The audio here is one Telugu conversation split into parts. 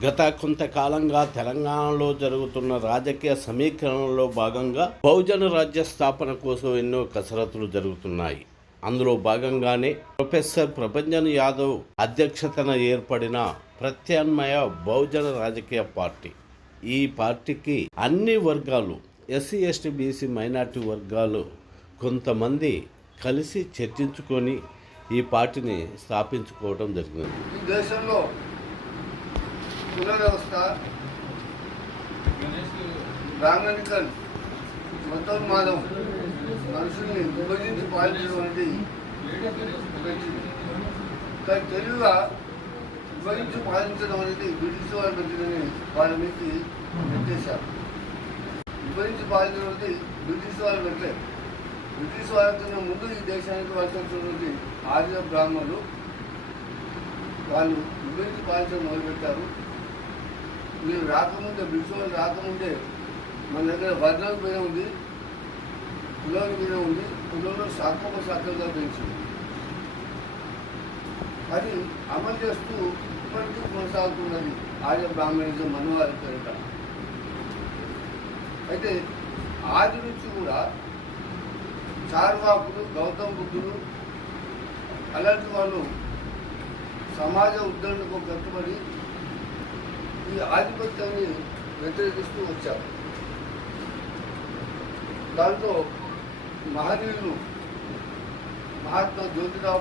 గత కొంతకాలంగా తెలంగాణలో జరుగుతున్న రాజకీయ సమీకరణలో భాగంగా బహుజన రాజ్య స్థాపన కోసం ఎన్నో కసరత్తులు జరుగుతున్నాయి. అందులో భాగంగానే ప్రొఫెసర్ ప్రభంజన్ యాదవ్ అధ్యక్షతన ఏర్పడిన ప్రత్యామ్నాయ బహుజన రాజకీయ పార్టీ. ఈ పార్టీకి అన్ని వర్గాలు, ఎస్సీ ఎస్టీ బీసీ మైనార్టీ వర్గాలు కొంతమంది కలిసి చర్చించుకొని ఈ పార్టీని స్థాపించుకోవడం జరిగింది. ఈ దేశంలో కుల వ్యవస్థ, బ్రాహ్మణికల్, మతోన్మాదం మనుషుల్ని విభజించి పాలించడం అనేది పెట్టింది. కానీ తెలుగుగా విభజించి పాలించడం అనేది బ్రిటిష్ వాళ్ళు పెట్టిందని వాళ్ళ మీకు పెట్టేశారు. విభజించి పాలించడం అనేది బ్రిటిష్ వాళ్ళు పెట్టలేదు. బ్రిటిష్ వాళ్ళకన్నా ముందు ఈ దేశానికి వచ్చినటువంటి ఆర్య బ్రాహ్మణులు వాళ్ళు విభజించి పాలించడం మొదలుపెట్టారు. మీరు రాకముందే, బ్రిటిష్ వాళ్ళు రాకముందే మన దగ్గర వర్ణాల పైన ఉంది, కులాల పైన ఉంది. కులంలో శాఖగా పెంచింది. అది అమలు చేస్తూ ఇప్పటికీ కొనసాగుతున్నది ఆర్య బ్రాహ్మణిజం మనవారి పేరిట. అయితే ఆది నుంచి కూడా చార్వాకులు, గౌతమ బుద్ధులు అలాంటి వాళ్ళు సమాజ ఉద్ధరణకు కట్టుబడి ఈ ఆధిపత్యాన్ని వ్యతిరేకిస్తూ వచ్చారు. దాంట్లో మహనీయులు మహాత్మా జ్యోతిరావు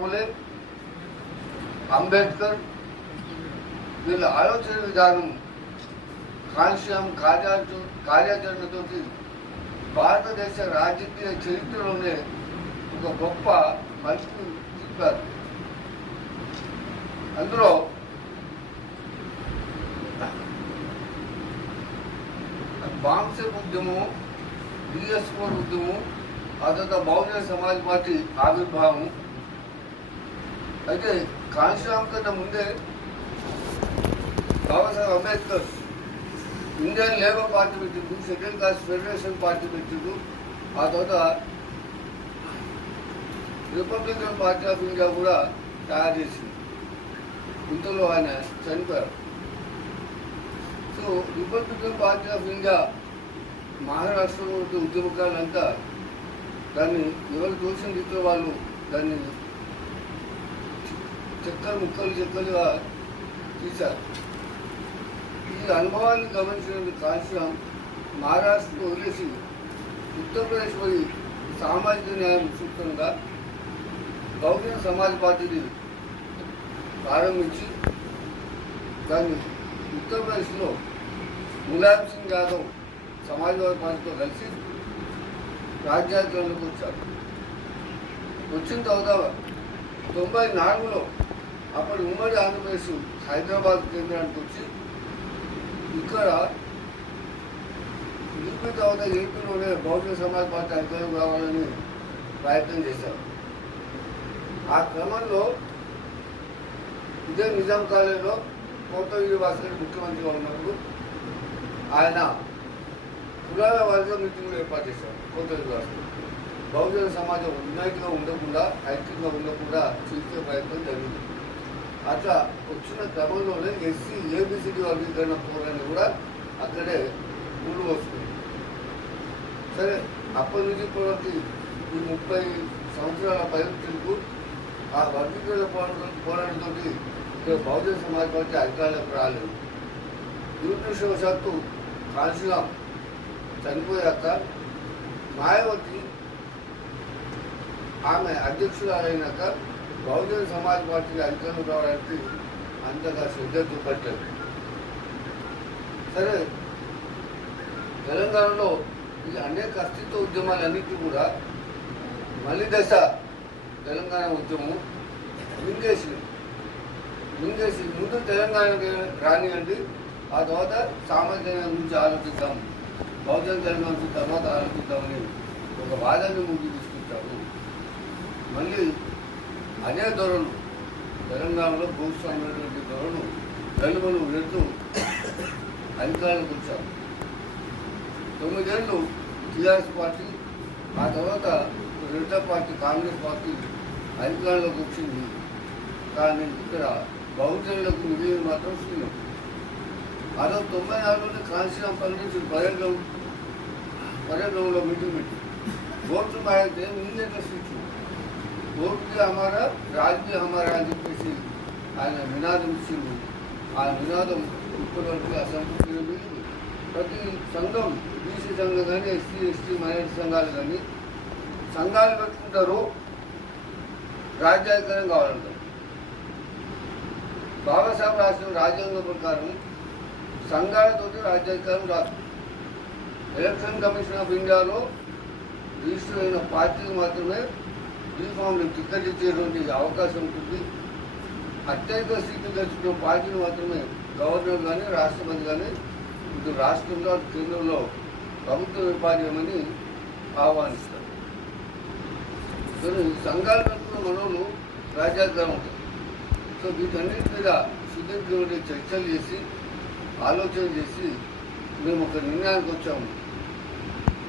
పూలే, అంబేద్కర్ వీళ్ళ ఆలోచన విధానం, కాల్షియం కార్యాచరణతో భారతదేశ రాజకీయ చరిత్రలోనే ఒక గొప్ప మలుపు తిప్పారు. అందులో బాంసెప్ ఉద్యమం, డిఎస్4 ఉద్యమం, ఆ తర్వాత బహుజన సమాజ్ పార్టీ ఆవిర్భావం. అయితే కాన్స్టిట్యూషన్ కన్నా ముందే Babasaheb Ambedkar Indian labour party పెట్టిండు, షెడ్యూల్ కాస్ట్ ఫెడరేషన్ పార్టీ పెట్టిండు. ఆ తర్వాత రిపబ్లికన్ పార్టీ ఆఫ్ ఇండియా కూడా తయారు చేసింది. ఇంతలో ఆయన చనిపోయారు. So Republican party of India మహారాష్ట్రలో ఉద్యమకాలంతా దాన్ని ఎవరు చూసిన రీతిలో వాళ్ళు దాన్ని ముక్కలుగా తీశారు. ఈ అనుభవాన్ని గమనించిన కాన్స్టిట్యూషన్ మహారాష్ట్రను వదిలేసి ఉత్తరప్రదేశ్ పోయి సామాజిక న్యాయం సూత్రంగా బహుజన సమాజ్ పార్టీని ప్రారంభించి దాన్ని ఉత్తరప్రదేశ్లో ములాయం సింగ్ యాదవ్ సమాజ్వాదీ పార్టీతో కలిసి రాజ్యాధికారంలోకి వచ్చారు. వచ్చిన తర్వాత 94లో అప్పటి ఉమ్మడి ఆంధ్రప్రదేశ్ హైదరాబాద్ కేంద్రానికి వచ్చి ఇక్కడ యూపీ తర్వాత ఏపీలోనే బహుజన సమాజ్ పార్టీ అధికారం రావాలని ప్రయత్నం చేశారు. ఆ క్రమంలో ఇదే నిజాం కాలేజీలో కోటగిరి వాసులు ముఖ్యమంత్రిగా ఉన్నప్పుడు ఆయన కులాల వారిగా మీటింగ్లు ఏర్పాటు చేశారు. కోటగిరి వాసులు బహుజన సమాజం యునైట్గా ఉండకుండా, ఐక్యంగా ఉండకుండా చేసే ప్రయత్నం జరిగింది. అట్లా వచ్చిన క్రమంలోనే ఎస్సీ ఏబిసిడి వర్గీకరణ పోరాన్ని కూడా అక్కడే ముందు వస్తుంది. సరే, అప్పటి నుంచి ఇప్పటివరకు ఈ 30 సంవత్సరాల పరిస్థితులకు ఆ వర్గీకరణ పోరాటంతో ఇక్కడ బహుజన సమాజ్ పార్టీ అధికారులకు రాలేదు. దురదృష్టవశాత్తు కాశీరాం చనిపోయాక మాయావతి ఆమె అధ్యక్షురాలైనాక బహుజన సమాజ్ పార్టీ అధికారులు రావడానికి అంతగా శ్రద్ధ చూపట్లేదు. సరే, తెలంగాణలో ఈ అనేక అస్తిత్వ ఉద్యమాలన్నింటినీ కూడా మళ్ళీ దశ తెలంగాణ ఉద్యమం మింగేసి ముందు తెలంగాణకి రానియండి, ఆ తర్వాత సామాజిక గురించి ఆలోచిద్దాం, బహుజన తెలంగాణ గురించి తర్వాత ఆలోచిద్దామని ఒక వాదాన్ని ముందుకు తీసుకొచ్చారు. మళ్ళీ అదే ధోరణులు తెలంగాణలో భూస్వామ్యటువంటి ధోరణు వెలువలు వెళ్తూ అధికారులకు వచ్చారు. 9 ఏళ్ళు టీఆర్ఎస్ పార్టీ, ఆ తర్వాత రెండో పార్టీ కాంగ్రెస్ పార్టీ అధికారంలోకి వచ్చింది. కానీ ఇక్కడ బహుజనులకు మిగిలిన మాత్రం శూన్యం. అదో 94లోనే కాంశీరాంపల్లి నుంచి పర్యటనలో మీటింగ్ పెట్టి ఓట్లు మారితే మిగిలిన సీట్లు ఓట్లు హమారా రాజకీయ హమారా అని చెప్పేసి ఆయన నినాదం ఇచ్చింది. ఆ నినాదం ఇప్పటివరకు అసంపూర్తిగా మిగిలింది. ప్రతి సంఘం, బీసీ సంఘం కానీ, ఎస్సీ ఎస్టీ మైనారిటీ సంఘాలు కానీ సంఘాలు పెట్టుకుంటారు, రాజ్యాంగం కావాలంటారు. బాబాసాహెబ్ రాసిన రాజ్యాంగం ప్రకారం సంఘాలతోటి రాజ్యాధికారం రాదు. ఎలక్షన్ కమిషన్ ఆఫ్ ఇండియాలో రిజిస్టర్ అయిన పార్టీకి మాత్రమే యూనిఫామ్లు టికెట్ ఇచ్చేటువంటి అవకాశం ఉంటుంది. అత్యధిక సీట్లు గెలుచుకున్న పార్టీని మాత్రమే గవర్నర్ కానీ, రాష్ట్రపతి కానీ ఇటు రాష్ట్రంలో అటు కేంద్రంలో ప్రభుత్వం ఏర్పాటు ఆహ్వానిస్తారు. కానీ సంఘాలు పెట్టుకున్న మనోళ్ళు రాజ్యాధికారం ఉంటుంది. సో వీటన్నిటి మీద సుదీర్ఘమైన చర్చలు చేసి, ఆలోచన చేసి మేము ఒక నిర్ణయానికి వచ్చాము.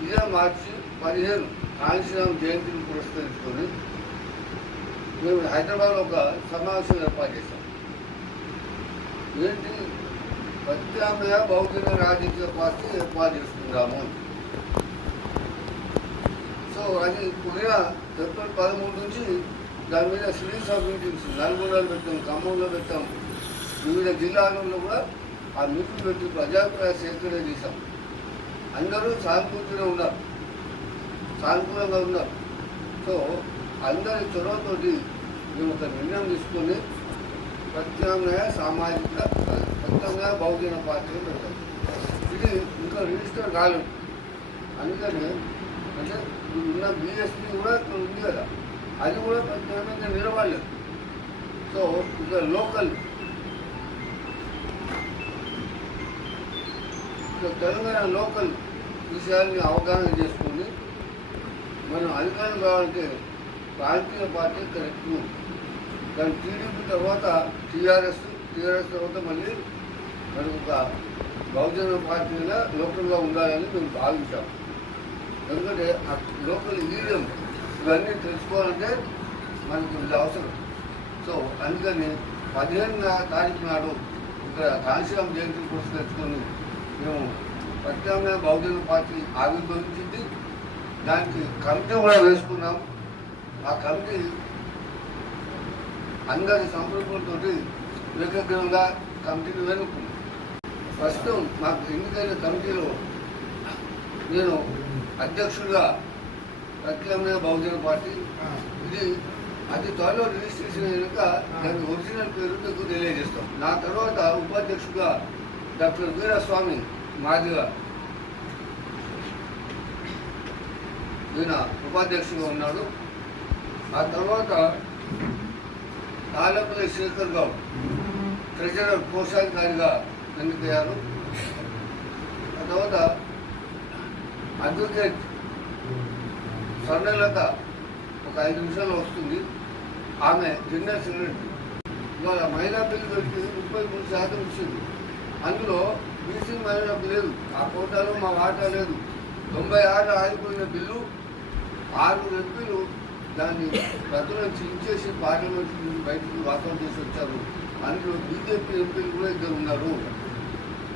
ఇదే మార్చి 15 కాంశీరాం జయంతిని పురస్కరించుకొని మేము హైదరాబాద్లో ఒక సమావేశం ఏర్పాటు చేశాం. ఏంటి, ప్రత్యామ్నాయ బహుజన రాజకీయ పార్టీ ఏర్పాటు చేసుకుందాము. సో అది పోయిన ఏప్రిల్ 13 నుంచి దాని మీద సిరీస్ ఆఫ్ మీటింగ్స్ నల్గొండలో పెట్టాం, ఖమ్మంలో పెట్టాం, వివిధ జిల్లాలలో కూడా ఆ మీటింగ్ పెట్టి ప్రజాభిప్రాయ సేకరణ చేశాం. అందరూ సానుకూలంగా ఉన్నారు. సో అందరి చొరవతోటి మేము ఒక నిర్ణయం తీసుకొని ప్రత్యామ్నాయ బహుజన పార్టీని పెడతాం. ఇది ఇంకా రిజిస్టర్ కాలేదు. అందుకని అంటే ఉన్న బీఎస్పీ కూడా ఇక్కడ ఉంది కదా, అది కూడా ప్రత్యేకంగా నిలబడలేదు. సో ఇక్కడ లోకల్ తెలంగాణ లోకల్ విషయాల్ని అవగాహన చేసుకుని మనం అధికారం కావాలంటే ప్రాంతీయ పార్టీ కరెక్ట్. దాని టీడీపీ తర్వాత టీఆర్ఎస్ తర్వాత మళ్ళీ మనకు ఒక బహుజన పార్టీగా లోకల్గా ఉండాలని మేము భావించాం. ఎందుకంటే ఆ లోకల్ ఈడియం ఇవన్నీ తెలుసుకోవాలంటే మనకు ఇది అవసరం. సో అందుకని 15వ తారీఖు నాడు ఇక్కడ కాంశీరాం జయంతి పురస్కరించుకొని మేము ప్రత్యామ్నాయ బహుజన పార్టీ ఆవిర్భవించింది. దానికి కమిటీ కూడా వేసుకున్నాం. ఆ కమిటీ అందరి సంప్రదింపులతో ఏకగ్రీవంగా కమిటీని వెనుక్కున్నాం. ప్రస్తుతం మాకు ఎన్నికైన కమిటీలో నేను అధ్యక్షుడిగా ప్రత్యామ్నాయ బహుజన పార్టీ, ఇది అతి త్వరలో రిజిస్ట్రేషన్ అయినాక దాని ఒరిజినల్ పేరు మీకు తెలియజేస్తాం. నా తర్వాత ఉపాధ్యక్షుడిగా డాక్టర్ వీరస్వామి మాదిగా ఈయన ఉపాధ్యక్షుడిగా ఉన్నాడు. ఆ తర్వాత తాలపల్లి శేఖర్ గౌడ్ ట్రెజరర్ కోశాధికారిగా ఎన్నికయ్యారు. ఆ తర్వాత అడ్వకేట్ స్వర్ణలత ఒక 5 నిమిషాలు వస్తుంది, ఆమె జనరల్ సెక్రటరీ. ఇవాళ మహిళా బిల్లు పెట్టి 33% ఇచ్చింది. అందులో బీసీ మహిళలకు లేదు, ఆ కోటాలో మా వాటా లేదు. 96 ఆగిపోయిన బిల్లు 6 ఎంపీలు దాన్ని ప్రజలను చించేసి పార్లమెంట్ నుంచి బయటకు వాకౌట్ చేసి వచ్చారు. అందులో బీజేపీ ఎంపీలు కూడా 2 ఉన్నారు,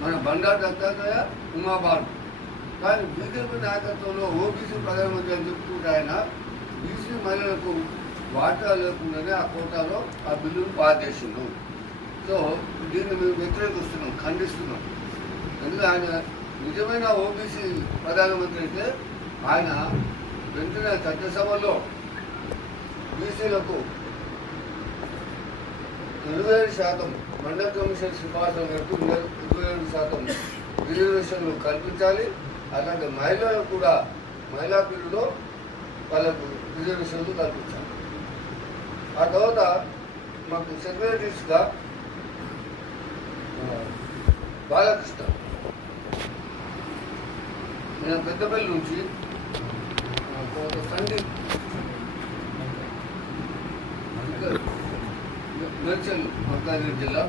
మన బండారు దత్తాత్రేయ, ఉమాబాబు. కానీ బీజేపీ నాయకత్వంలో ఓబీసీ ప్రధానమంత్రి అని చెప్పుకుంటే ఆయన బీసీ మహిళలకు వాటా లేకుండానే ఆ కోటాలో ఆ బిల్లును పాస్ చేసిండు. సో దీన్ని మేము వ్యతిరేకిస్తున్నాం, ఖండిస్తున్నాం. ఎందుకంటే ఆయన నిజమైన ఓబీసీ ప్రధానమంత్రి అయితే ఆయన వెంటనే చట్టసభలో బీసీలకు 27% మండల కమిషన్ సిఫార్సుల మేరకు 27% రిజర్వేషన్లు కల్పించాలి. అలాగే మహిళలకు కూడా మహిళా బిల్లులో వాళ్ళకు రిజర్వేషన్లు కల్పించాలి. ఆ తర్వాత మాకు సెక్రటరీస్గా బాలకృష్ణ, నేను పెద్దపల్లి నుంచి, సందీప్ మేడ్చల్ మల్కాజ్గిరి జిల్లా,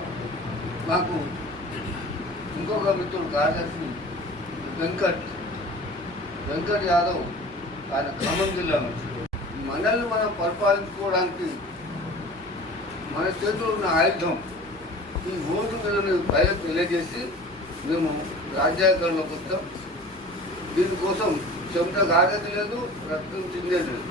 మాకు ఇంకొక మిత్రుడు కార్యదర్శి వెంకట్ వెంకట్ యాదవ్, ఆయన ఖమ్మం జిల్లా నుంచి. మనల్ని మనం పరిపాలించుకోవడానికి మన చేతిలో ఉన్న ఆయుధం ఈ ఓటు మీద ప్రజలకు తెలియజేసి మేము రాజ్యాంగంలోకి వస్తాం. దీనికోసం చెమట గారేది లేదు, రక్తం చిందేది లేదు.